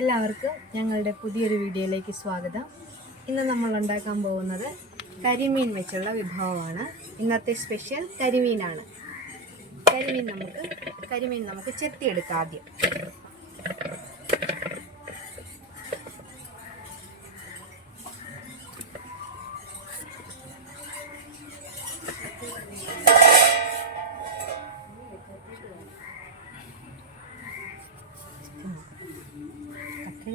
എല്ലാവർക്കും ഞങ്ങളുടെ പുതിയൊരു വീഡിയോയിലേക്ക് സ്വാഗതം. ഇന്ന് നമ്മൾ ഉണ്ടാക്കാൻ പോകുന്നത് കരിമീൻ വെച്ചുള്ള വിഭവമാണ്. ഇന്നത്തെ സ്പെഷ്യൽ കരിമീനാണ്. കരിമീൻ നമുക്ക് ചെത്തിയെടുക്കാം. ആദ്യം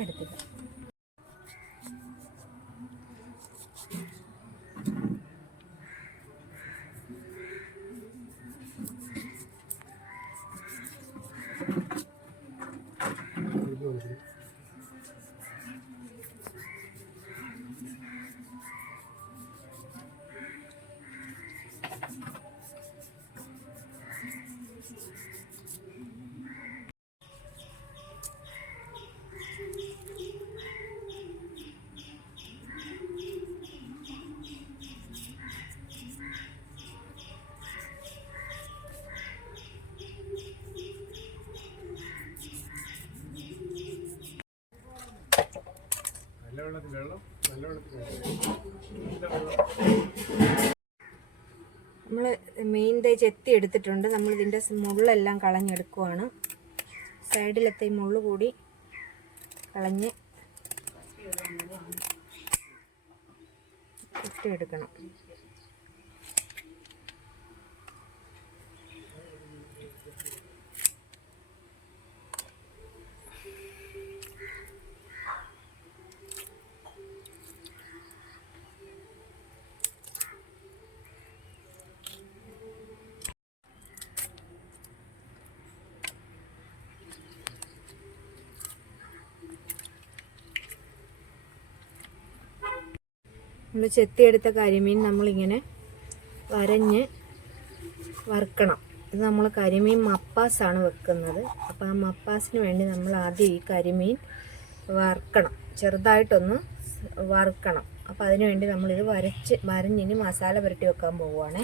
എടുത്തിട്ട് നമ്മൾ മീൻ ചെത്തി എടുത്തിട്ടുണ്ട്. നമ്മൾ ഇതിൻ്റെ മുള്ളെല്ലാം കളഞ്ഞെടുക്കുവാണ്. സൈഡിലത്തെ മുള്ളു കൂടി കളഞ്ഞ് ഇട്ടെടുക്കണം. നമ്മൾ ചെത്തിയെടുത്ത കരിമീൻ നമ്മളിങ്ങനെ വരഞ്ഞ് വറുക്കണം. ഇത് നമ്മൾ കരിമീൻ മപ്പാസാണ് വെക്കുന്നത്. അപ്പോൾ ആ മപ്പാസിന് വേണ്ടി നമ്മൾ ആദ്യം ഈ കരിമീൻ വറുക്കണം, ചെറുതായിട്ടൊന്ന് വറുക്കണം. അപ്പോൾ അതിന് വേണ്ടി നമ്മളിത് വരഞ്ഞിന് മസാല പുരട്ടി വെക്കാൻ പോവുകയാണേ.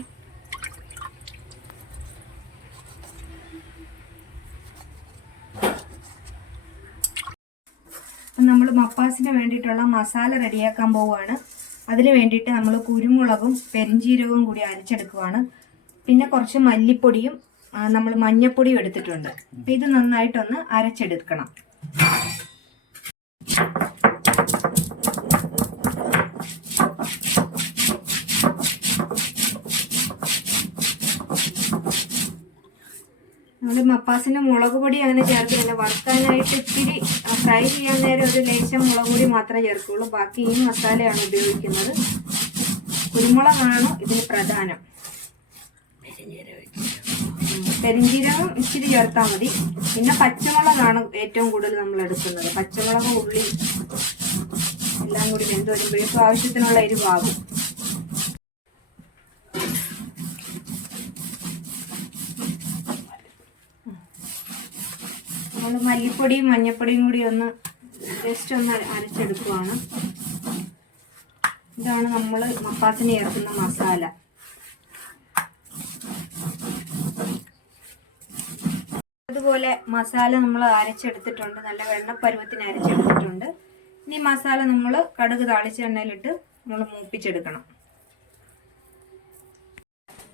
നമ്മൾ മപ്പാസിന് വേണ്ടിയിട്ടുള്ള മസാല റെഡിയാക്കാൻ പോവുകയാണ്. അതിന് വേണ്ടിയിട്ട് നമ്മൾ കുരുമുളകും പെരിഞ്ചീരകവും കൂടി അരച്ചെടുക്കുവാണ്. പിന്നെ കുറച്ച് മല്ലിപ്പൊടിയും നമ്മൾ മഞ്ഞപ്പൊടിയും എടുത്തിട്ടുണ്ട്. അപ്പം ഇത് നന്നായിട്ടൊന്ന് അരച്ചെടുക്കണം. നമ്മൾ മപ്പാസിന് മുളക് പൊടി അങ്ങനെ ചേർക്കില്ല. വറുക്കാനായിട്ട് ഇത്തിരി ഫ്രൈ ചെയ്യാൻ നേരം ഒരു ലേശം മുളക് പൊടി മാത്രമേ ചേർക്കുള്ളൂ. ബാക്കി ഈ മസാലയാണ് ഉപയോഗിക്കുന്നത്. കുരുമുളകാണ് ഇതിന് പ്രധാനം. പെരിഞ്ചീരകം ഇച്ചിരി ചേർത്താൽ മതി. പിന്നെ പച്ചമുളകാണ് ഏറ്റവും കൂടുതൽ നമ്മൾ എടുക്കുന്നത്. പച്ചമുളക്, ഉള്ളി എല്ലാം കൂടി വെന്ത് വരുമ്പോഴേക്കും ആവശ്യത്തിനുള്ള എരിവാകും. നമ്മൾ മല്ലിപ്പൊടിയും മഞ്ഞപ്പൊടിയും കൂടി ഒന്ന് ജസ്റ്റ് ഒന്ന് അരച്ചെടുക്കുവാണ്. ഇതാണ് നമ്മൾ മപ്പാസിന് ചേർക്കുന്ന മസാല. അതുപോലെ മസാല നമ്മൾ അരച്ചെടുത്തിട്ടുണ്ട്. നല്ല വെണ്ണപ്പരുവത്തിന് അരച്ചെടുത്തിട്ടുണ്ട്. ഇനി മസാല നമ്മൾ കടുക് താളിച്ച എണ്ണയിലിട്ട് നമ്മൾ മൂപ്പിച്ചെടുക്കണം.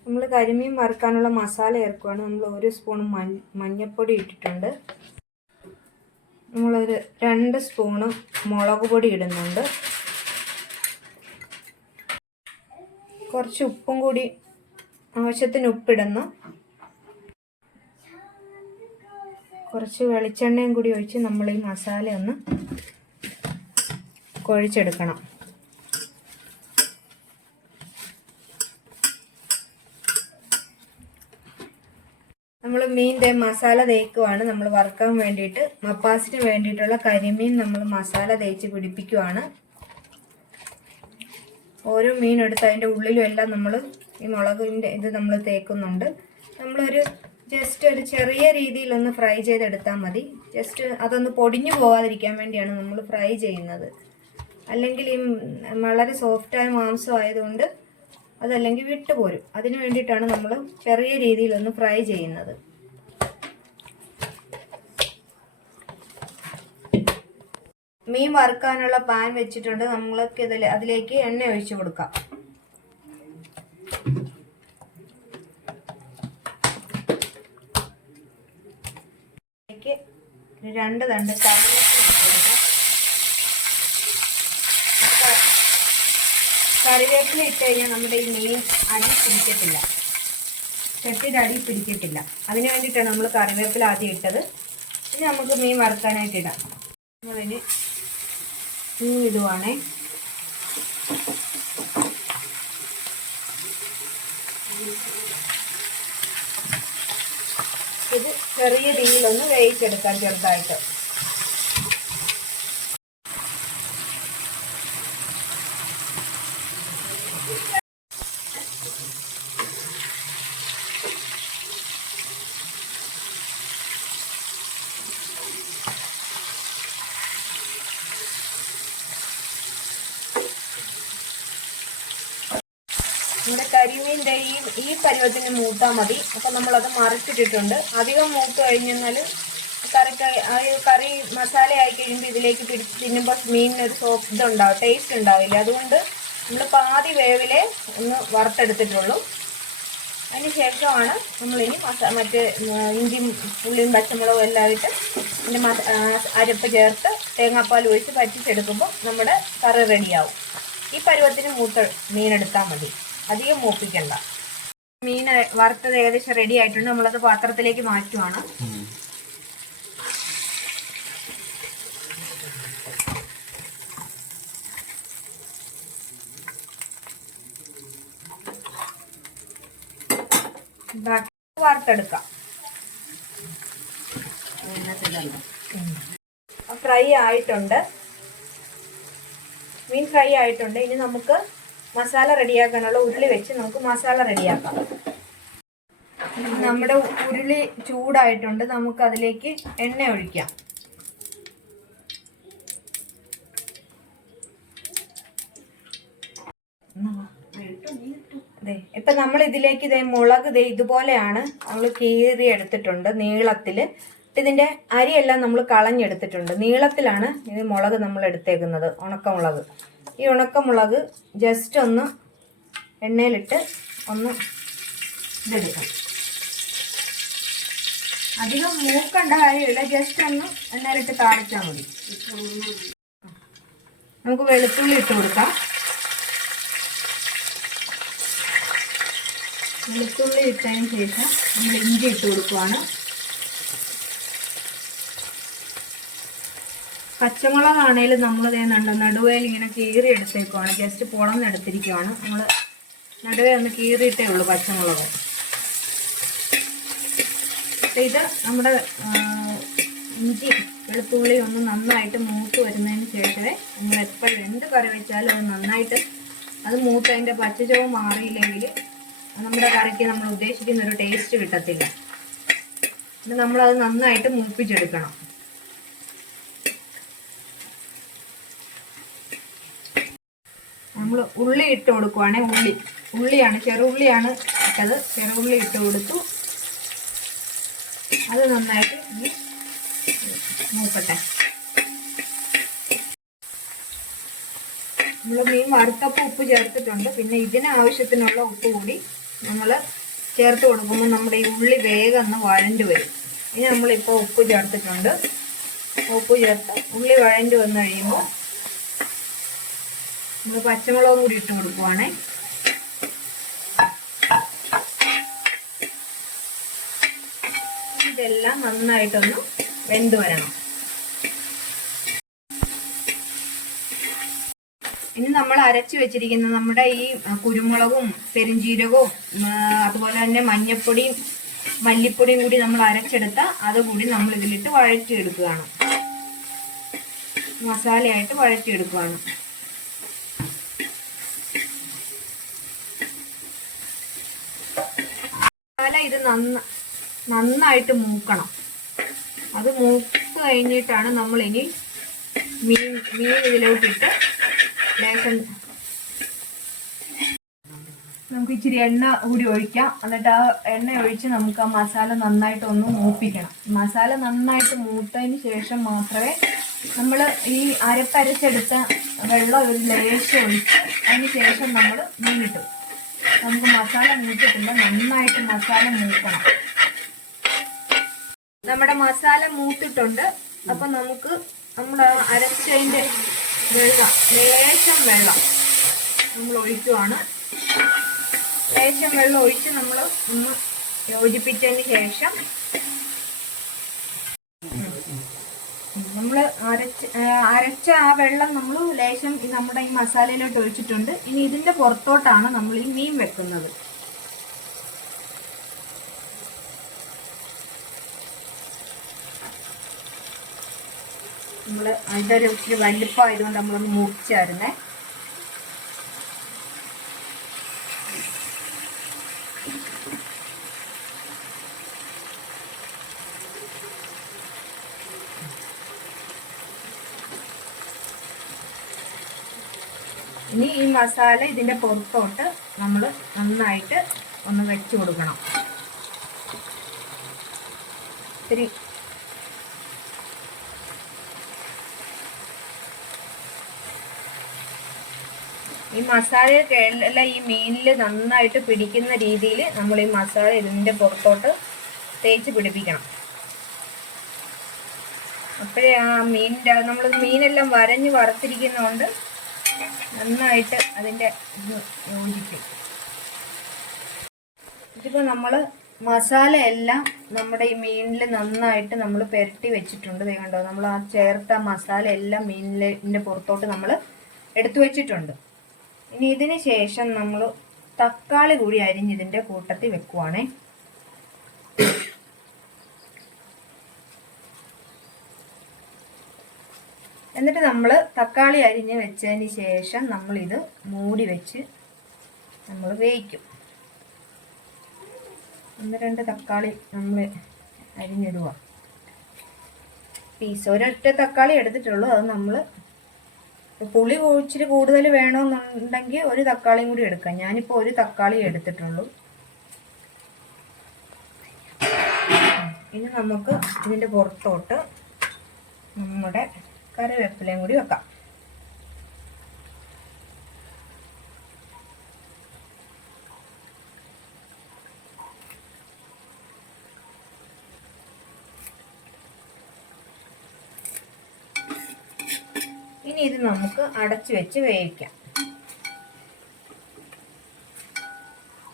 നമ്മൾ കരിമീൻ വറുക്കാനുള്ള മസാല ചേർക്കുവാണ്. നമ്മൾ 1 സ്പൂൺ മഞ്ഞൾപ്പൊടി ഇട്ടിട്ടുണ്ട്. നമ്മളൊരു 2 സ്പൂണ് മുളക് പൊടി ഇടുന്നുണ്ട്. കുറച്ച് ഉപ്പും കൂടി ആവശ്യത്തിന് ഉപ്പിടുന്നു. കുറച്ച് വെളിച്ചെണ്ണയും കൂടി ഒഴിച്ച് നമ്മൾ ഈ മസാല ഒന്ന് കുഴച്ചെടുക്കണം. നമ്മൾ മീൻ്റെ മസാല തേക്കുവാണ്. നമ്മൾ വറുക്കാൻ വേണ്ടിയിട്ട് മപ്പാസിന് വേണ്ടിയിട്ടുള്ള കരിമീൻ നമ്മൾ മസാല തേച്ച് പിടിപ്പിക്കുവാണ്. ഓരോ മീൻ എടുത്ത് അതിൻ്റെ ഉള്ളിലും എല്ലാം നമ്മൾ ഈ മുളകിൻ്റെ ഇത് നമ്മൾ തേക്കുന്നുണ്ട്. നമ്മളൊരു ജസ്റ്റ് ഒരു ചെറിയ രീതിയിലൊന്ന് ഫ്രൈ ചെയ്തെടുത്താൽ മതി. ജസ്റ്റ് അതൊന്ന് പൊടിഞ്ഞു പോകാതിരിക്കാൻ വേണ്ടിയാണ് നമ്മൾ ഫ്രൈ ചെയ്യുന്നത്. അല്ലെങ്കിൽ ഈ വളരെ സോഫ്റ്റായ മാംസം ആയതുകൊണ്ട് അതല്ലെങ്കിൽ വിട്ടുപോരും. അതിന് വേണ്ടിയിട്ടാണ് നമ്മൾ ചെറിയ രീതിയിലൊന്ന് ഫ്രൈ ചെയ്യുന്നത്. മീൻ വറുക്കാനുള്ള പാൻ വെച്ചിട്ടുണ്ട്. നമ്മൾക്ക് അതിലേക്ക് എണ്ണ ഒഴിച്ചു കൊടുക്കാം. അതിലേക്ക് 2 തണ്ട് കറിവേപ്പില ഇട്ട് കഴിഞ്ഞാൽ നമ്മുടെ ഈ മീൻ അടി പിടിക്കത്തില്ല, ചട്ടിയുടെ അടി പിടിക്കത്തില്ല. അതിന് വേണ്ടിയിട്ടാണ് നമ്മൾ കറിവേപ്പില ആദ്യം ഇട്ടത്. ഇനി നമുക്ക് മീൻ വറുക്കാനായിട്ട് ഇടാം. അതിന് മീൻ ഇടുവാണേ. ഇത് ചെറിയ തീയിലൊന്ന് വേവിച്ചെടുക്കാം ചെറുതായിട്ട്. നമ്മുടെ കരിമീൻ്റെ ഈ പരുവത്തിന് മൂത്താൽ മതി. അപ്പം നമ്മളത് മറിച്ചിട്ടിട്ടുണ്ട്. അധികം മൂത്ത് കഴിഞ്ഞാൽ കറി മസാല ആയി കഴിയുമ്പോൾ ഇതിലേക്ക് തിന്നുമ്പോൾ മീനിനൊരു ഇതുണ്ടാവും, ടേസ്റ്റ് ഉണ്ടാവില്ല. അതുകൊണ്ട് നമ്മൾ പാതി വേവിലെ ഒന്ന് വറുത്തെടുത്തിട്ടുള്ളൂ. അതിന് ശേഷമാണ് നമ്മളിനി മറ്റ് ഇഞ്ചിയും ഉള്ളിയും പച്ചമുളകും എല്ലാം ഇട്ട് ഇതിൻ്റെ അരപ്പ് ചേർത്ത് തേങ്ങാപ്പാൽ ഒഴിച്ച് പറ്റിച്ചെടുക്കുമ്പോൾ നമ്മുടെ കറി റെഡിയാവും. ഈ പരുവത്തിന് മൂത്ത മീനെടുത്താൽ മതി, അധികം മൂപ്പിക്കണ്ട. മീൻ വറുത്തത് ഏകദേശം റെഡി ആയിട്ടുണ്ട്. നമ്മളത് പാത്രത്തിലേക്ക് മാറ്റുവാണ്. വറുത്തെടുക്കാം. ഫ്രൈ ആയിട്ടുണ്ട്, മീൻ ഫ്രൈ ആയിട്ടുണ്ട്. ഇനി നമുക്ക് മസാല റെഡിയാക്കാനുള്ള ഉരുളി വെച്ച് നമുക്ക് മസാല റെഡിയാക്കാം. നമ്മുടെ ഉരുളി ചൂടായിട്ടുണ്ട്. നമുക്ക് അതിലേക്ക് എണ്ണ ഒഴിക്കാം. ഇപ്പൊ നമ്മൾ ഇതിലേക്ക് മുളക് ഇതുപോലെയാണ് നമ്മൾ കീറി എടുത്തിട്ടുണ്ട് നീളത്തില്. ഇതിന്റെ അരിയെല്ലാം നമ്മൾ കളഞ്ഞെടുത്തിട്ടുണ്ട്. നീളത്തിലാണ് ഇത് മുളക് നമ്മൾ എടുത്തേക്കുന്നത്, ഉണക്കമുളക്. ഈ ഉണക്കമുളക് ജസ്റ്റ് ഒന്ന് എണ്ണയിലിട്ട് ഒന്ന് ഇതെടുക്കാം. അധികം മൂക്കേണ്ട കാര്യമില്ല, ജസ്റ്റ് ഒന്ന് എണ്ണയിലിട്ട് താളിച്ചാൽ മതി. നമുക്ക് വെളുത്തുള്ളി ഇട്ട് കൊടുക്കാം. വെളുത്തുള്ളി ഇട്ടതിന് ശേഷം നമ്മൾ ഇഞ്ചി ഇട്ട് കൊടുക്കുവാണ്. പച്ചമുളകാണേലും നമ്മൾ നടുവേൽ ഇങ്ങനെ കീറി എടുത്തേക്കുവാണ്. ജസ്റ്റ് പൊളന്നെടുത്തിരിക്കുവാണ്. നമ്മൾ നടുവേ ഒന്ന് കീറിയിട്ടേ ഉള്ളൂ പച്ചമുളക്. ഇത് നമ്മുടെ ഇഞ്ചി വെളുത്തുള്ളി ഒന്ന് നന്നായിട്ട് മൂത്ത് വരുന്നതിന് ശേഷമേ നമ്മൾ എപ്പോഴും എന്ത് കറി വെച്ചാലും അത് നന്നായിട്ട് അത് മൂത്ത് അതിൻ്റെ പച്ചചുവ മാറിയില്ലെങ്കിൽ നമ്മുടെ കറിക്ക് നമ്മൾ ഉദ്ദേശിക്കുന്ന ഒരു ടേസ്റ്റ് കിട്ടത്തില്ല. നമ്മളത് നന്നായിട്ട് മൂപ്പിച്ചെടുക്കണം. നമ്മൾ ഉള്ളി ഇട്ട് കൊടുക്കുവാണെങ്കിൽ ഉള്ളിയാണ് ചെറുള്ളിയാണ് ഇട്ടത്. ചെറുള്ളി ഇട്ട് കൊടുത്തു. അത് നന്നായിട്ട് മൂക്കട്ടെ. നമ്മൾ മീൻ വറുത്തപ്പോൾ ഉപ്പ് ചേർത്തിട്ടുണ്ട്. പിന്നെ ഇതിന് ആവശ്യത്തിനുള്ള ഉപ്പ് കൂടി നമ്മൾ ചേർത്ത് കൊടുക്കുമ്പോൾ നമ്മുടെ ഈ ഉള്ളി വേഗം ഒന്ന് വഴണ്ട് വരും. ഇനി നമ്മളിപ്പോൾ ഉപ്പ് ചേർത്തിട്ടുണ്ട്. ഉപ്പ് ചേർത്ത് ഉള്ളി വഴണ്ട് വന്നു കഴിയുമ്പോൾ നമ്മൾ പച്ചമുളകും കൂടി ഇട്ട് കൊടുക്കുവാണേ. ഇതെല്ലാം നന്നായിട്ടൊന്ന് വെന്ത് വരണം. ഇനി നമ്മൾ അരച്ചു വെച്ചിരിക്കുന്ന നമ്മുടെ ഈ കുരുമുളകും പെരുംജീരകവും അതുപോലെ തന്നെ മഞ്ഞപ്പൊടിയും മല്ലിപ്പൊടിയും കൂടി നമ്മൾ അരച്ചെടുത്ത അതുകൂടി നമ്മൾ ഇതിലിട്ട് വഴറ്റിയെടുക്കുകയാണ്. മസാലയായിട്ട് വഴറ്റിയെടുക്കുകയാണ്. മസാല ഇത് നന്നായിട്ട് മൂക്കണം. അത് മൂത്ത് കഴിഞ്ഞിട്ടാണ് നമ്മളിനി മീൻ ഇതിലോട്ടിട്ട് ലേശം നമുക്ക് ഇച്ചിരി എണ്ണ കൂടി ഒഴിക്കാം. എന്നിട്ട് ആ എണ്ണ ഒഴിച്ച് നമുക്ക് ആ മസാല നന്നായിട്ട് ഒന്ന് മൂപ്പിക്കണം. മസാല നന്നായിട്ട് മൂത്തതിന് ശേഷം മാത്രമേ നമ്മൾ ഈ അരച്ചെടുത്ത വെള്ളം ഒരു ലേശം ഒഴിച്ച് അതിന് ശേഷം നമ്മൾ മീനിട്ടു. നമുക്ക് മസാല മൂത്തിട്ടില്ല, നന്നായിട്ട് മസാല മൂക്കണം. നമ്മുടെ മസാല മൂത്തിട്ടുണ്ട്. അപ്പം നമുക്ക് നമ്മൾ അരച്ചതിൻ്റെ ലേശം വെള്ളം നമ്മൾ ഒഴിക്കുവാണ്. ലേശം വെള്ളം ഒഴിച്ച് നമ്മൾ ഒന്ന് യോജിപ്പിച്ചതിന് ശേഷം നമ്മൾ അരച്ച ആ വെള്ളം നമ്മൾ ലേശം നമ്മുടെ ഈ മസാലയിലോട്ട് ഒഴിച്ചിട്ടുണ്ട്. ഇനി ഇതിന്റെ പുറത്തോട്ടാണ് നമ്മൾ ഈ മീൻ വെക്കുന്നത്. നമ്മൾ അതിൻ്റെ ഒരു ഇച്ചിരി വലിപ്പമായതുകൊണ്ട് നമ്മളൊന്ന് മുറിച്ചായിരുന്നേ. ഇനി ഈ മസാല ഇതിൻ്റെ പുറത്തോട്ട് നമ്മൾ നന്നായിട്ട് ഒന്ന് വെച്ച് കൊടുക്കണം. ഇത്തിരി ഈ മസാല ഈ മീനിൽ നന്നായിട്ട് പിടിക്കുന്ന രീതിയിൽ നമ്മൾ ഈ മസാല ഇതിൻ്റെ പുറത്തോട്ട് തേച്ച് പിടിപ്പിക്കണം. അപ്പോഴേ ആ മീനിൻ്റെ നമ്മൾ മീനെല്ലാം വരഞ്ഞ് വറുത്തിരിക്കുന്നതുകൊണ്ട് നന്നായിട്ട് അതിൻ്റെ ഇത് യോജിക്കും. ഇതിപ്പോൾ നമ്മൾ മസാല എല്ലാം നമ്മുടെ ഈ മീനിൽ നന്നായിട്ട് നമ്മൾ പുരട്ടി വെച്ചിട്ടുണ്ട്. കണ്ടോ, നമ്മൾ ആ ചേർത്ത മസാല എല്ലാം മീനിൻ്റെ പുറത്തോട്ട് നമ്മൾ എടുത്തു വെച്ചിട്ടുണ്ട്. ഇനി ഇതിന് ശേഷം നമ്മൾ തക്കാളി കൂടി അരിഞ്ഞിതിൻ്റെ കൂട്ടത്തിൽ വെക്കുവാണേ. എന്നിട്ട് നമ്മൾ തക്കാളി അരിഞ്ഞ് വെച്ചതിന് ശേഷം നമ്മളിത് മൂടി വെച്ച് നമ്മൾ വേവിക്കും. 1-2 തക്കാളി നമ്മൾ അരിഞ്ഞിടുക. പീസ് ഒരൊറ്റ തക്കാളി എടുത്തിട്ടുള്ളൂ. അത് നമ്മൾ പുളി ഇച്ചിരി കൂടുതൽ വേണമെന്നുണ്ടെങ്കിൽ ഒരു തക്കാളിയും കൂടി എടുക്കാം. ഞാനിപ്പോൾ ഒരു തക്കാളി എടുത്തിട്ടുള്ളൂ. ഇനി നമുക്ക് ഇതിൻ്റെ പുറത്തോട്ട് നമ്മുടെ കറിവേപ്പിലയും കൂടി വെക്കാം. ഇനി ഇത് നമുക്ക് അടച്ചു വെച്ച് വേവിക്കാം.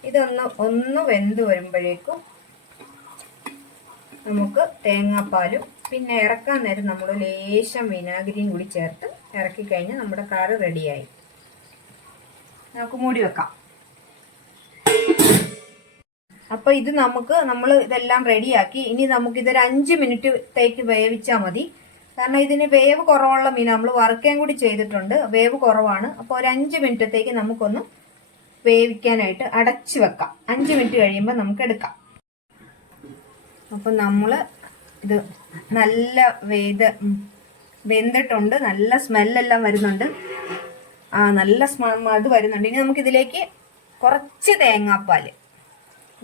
ഇതൊന്ന് വെന്ത് വരുമ്പോഴേക്കും നമുക്ക് തേങ്ങാപ്പാലും പിന്നെ ഇറക്കാൻ നേരം നമ്മൾ ലേശം വിനാഗിരിയും കൂടി ചേർത്ത് ഇറക്കി കഴിഞ്ഞാൽ നമ്മുടെ കറി റെഡിയായി. നമുക്ക് മൂടി വെക്കാം. അപ്പോൾ ഇത് നമ്മൾ ഇതെല്ലാം റെഡിയാക്കി. ഇനി നമുക്കിതൊരു 5 മിനിറ്റത്തേക്ക് വേവിച്ചാൽ മതി. കാരണം ഇതിന് വേവ് കുറവുള്ള മീൻ നമ്മൾ വറുക്കുകയും കൂടി ചെയ്തിട്ടുണ്ട്. വേവ് കുറവാണ്. അപ്പോൾ ഒരു 5 മിനിറ്റത്തേക്ക് നമുക്കൊന്ന് വേവിക്കാനായിട്ട് അടച്ചു വെക്കാം. 5 മിനിറ്റ് കഴിയുമ്പോൾ നമുക്ക് എടുക്കാം. അപ്പം നമ്മൾ ഇത് നല്ല വെന്തിട്ടുണ്ട്. നല്ല സ്മെല്ലെല്ലാം വരുന്നുണ്ട്. നല്ല അത് വരുന്നുണ്ട്. ഇനി നമുക്കിതിലേക്ക് കുറച്ച് തേങ്ങാപ്പാൽ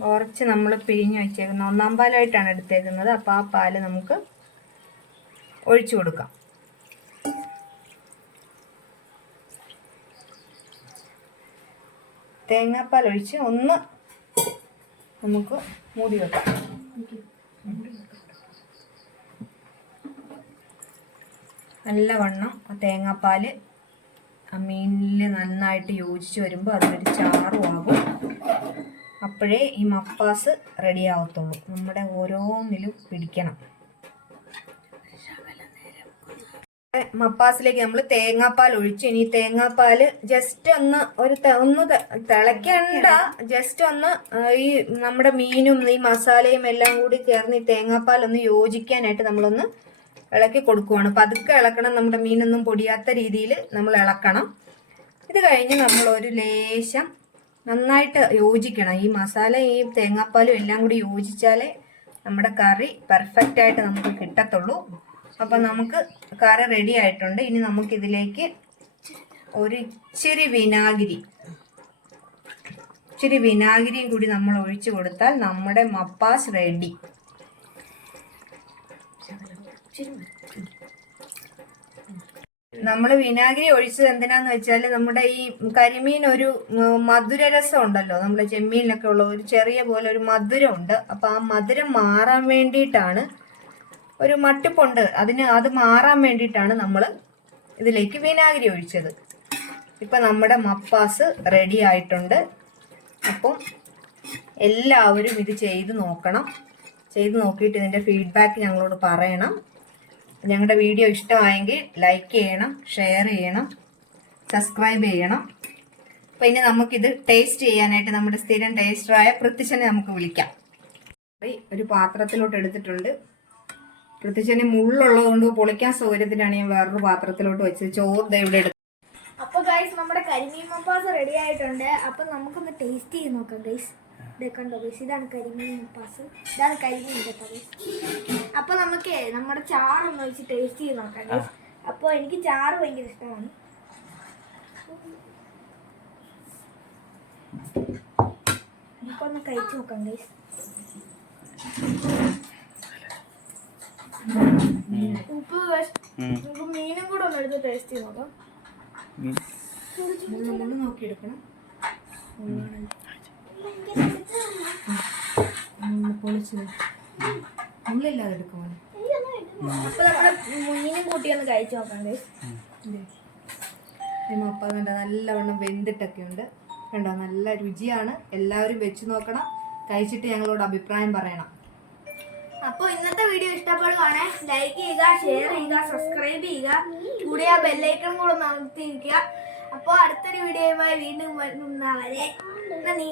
കുറച്ച് നമ്മൾ പിഴിഞ്ഞ് വെച്ചേക്കുന്നത് 1-ാം പാലായിട്ടാണ് എടുത്തേക്കുന്നത്. അപ്പോൾ ആ പാല് നമുക്ക് ഒഴിച്ചു കൊടുക്കാം. തേങ്ങാപ്പാൽ ഒഴിച്ച് ഒന്ന് നമുക്ക് മൂടി വെക്കാം. നല്ലവണ്ണം തേങ്ങാപ്പാൽ ആ മീനിൽ നന്നായിട്ട് യോജിച്ച് വരുമ്പോൾ അതിനൊരു ചാറുമാകും. അപ്പോഴേ ഈ മപ്പാസ് റെഡിയാവത്തുള്ളൂ. നമ്മുടെ ഓരോന്നിലും പിടിക്കണം. മപ്പാസിലേക്ക് നമ്മൾ തേങ്ങാപ്പാൽ ഒഴിച്ച് ഇനി തേങ്ങാപ്പാൽ ജസ്റ്റ് ഒന്ന് തിളയ്ക്കണ്ട. ജസ്റ്റ് ഒന്ന് ഈ നമ്മുടെ മീനും ഈ മസാലയും എല്ലാം കൂടി ചേർന്ന് ഈ തേങ്ങാപ്പാൽ ഒന്ന് യോജിക്കാനായിട്ട് നമ്മളൊന്ന് ഇളക്കി കൊടുക്കുവാണ്. പതുക്കെ ഇളക്കണം. നമ്മുടെ മീനൊന്നും പൊടിയാത്ത രീതിയിൽ നമ്മൾ ഇളക്കണം. ഇത് കഴിഞ്ഞ് നമ്മൾ ഒരു ലേശം നന്നായിട്ട് യോജിക്കണം. ഈ മസാല ഈ തേങ്ങാപ്പാലും എല്ലാം കൂടി യോജിച്ചാലേ നമ്മുടെ കറി പെർഫെക്റ്റ് ആയിട്ട് നമുക്ക് കിട്ടത്തുള്ളൂ. അപ്പം നമുക്ക് കറി റെഡി ആയിട്ടുണ്ട്. ഇനി നമുക്കിതിലേക്ക് ഒരു ഇച്ചിരി വിനാഗിരി ഇച്ചിരി വിനാഗിരിയും കൂടി നമ്മൾ ഒഴിച്ചു കൊടുത്താൽ നമ്മുടെ മപ്പാസ് റെഡി. നമ്മൾ വിനാഗിരി ഒഴിച്ചത് എന്തിനാന്ന് വെച്ചാൽ നമ്മുടെ ഈ കരിമീൻ ഒരു മധുരരസം ഉണ്ടല്ലോ, നമ്മുടെ ചെമ്മീനിലൊക്കെ ഉള്ള ഒരു ചെറിയ പോലെ ഒരു മധുരം ഉണ്ട്. അപ്പൊ ആ മധുരം മാറാൻ വേണ്ടിയിട്ടാണ്, ഒരു മട്ടിപ്പുണ്ട് അത് മാറാൻ വേണ്ടിയിട്ടാണ് നമ്മൾ ഇതിലേക്ക് വിനാഗിരി ഒഴിച്ചത്. ഇപ്പൊ നമ്മുടെ മപ്പാസ് റെഡി ആയിട്ടുണ്ട്. അപ്പം എല്ലാവരും ഇത് ചെയ്ത് നോക്കണം. ചെയ്ത് നോക്കിയിട്ട് ഇതിന്റെ ഫീഡ്ബാക്ക് ഞങ്ങളോട് പറയണം. ഞങ്ങളുടെ വീഡിയോ ഇഷ്ടമായെങ്കിൽ ലൈക്ക് ചെയ്യണം, ഷെയർ ചെയ്യണം, സബ്സ്ക്രൈബ് ചെയ്യണം. അപ്പം ഇനി നമുക്കിത് ടേസ്റ്റ് ചെയ്യാനായിട്ട് നമ്മുടെ സ്ഥിരം ടേസ്റ്ററായ പൃഥ്വിച്ചനെ നമുക്ക് വിളിക്കാം. ഒരു പാത്രത്തിലോട്ട് എടുത്തിട്ടുണ്ട്. പൃഥ്വിച്ചന് മുള്ളുള്ളത് കൊണ്ട് പൊളിക്കാൻ സൗകര്യത്തിനാണ് ഞാൻ വേറൊരു പാത്രത്തിലോട്ട് വെച്ചത്. ചോറ് ഇവിടെ എടുത്തു. അപ്പോൾ ഗൈസ് നമ്മുടെ കരിമീൻ മപ്പാസ് റെഡി ആയിട്ടുണ്ട്. അപ്പം നമുക്കൊന്ന് ടേസ്റ്റ് ചെയ്ത് നോക്കാം ഗൈസ്. കണ്ടോ ഗൈസ്, ഇതാണ് കരിമീൻ മപ്പാസ്, ഇതാണ് കരിമീൻ കേട്ടോ ഗൈസ്. അപ്പോൾ നമുക്ക് നമ്മുടെ ചാറൊന്ന് വെച്ച് ടേസ്റ്റ് ചെയ്ത് നോക്കാം ഗൈസ്. അപ്പോൾ എനിക്ക് ചാറ് ഭയങ്കര ഇഷ്ടമാണ്. നമുക്കൊന്ന് കഴിച്ചു നോക്കാം ഗൈസ്. ഉപ്പ് ഗൈസ്, നമുക്ക് മീനും കൂടെ ഒന്ന് എടുത്ത് ടേസ്റ്റ് ചെയ്ത് നോക്കാം. നോക്കിയെടുക്കണം. മുള്ളില്ലാതെ എടുക്കുമോ? അപ്പൊ നമ്മള് മീനും കൂട്ടി ഒന്ന് കഴിച്ചു നോക്കാം. മപ്പ കണ്ട നല്ലവണ്ണം വെന്തിട്ടൊക്കെ ഉണ്ട്. കണ്ടോ, നല്ല രുചിയാണ്. എല്ലാവരും വെച്ച് നോക്കണം. കഴിച്ചിട്ട് ഞങ്ങളോട് അഭിപ്രായം പറയണം. അപ്പോൾ ഇന്നത്തെ വീഡിയോ ഇഷ്ടപ്പെടുവാണ് ലൈക്ക് ചെയ്യുക, ഷെയർ ചെയ്യുക, സബ്സ്ക്രൈബ് ചെയ്യുക, കൂടെ ആ ബെല്ലൈക്കൺ കൂടെ ഒന്ന് അമർത്തിയിരിക്കുക. അപ്പോൾ അടുത്തൊരു വീഡിയോയുമായി വീണ്ടും വരുന്നവരെ നന്ദി.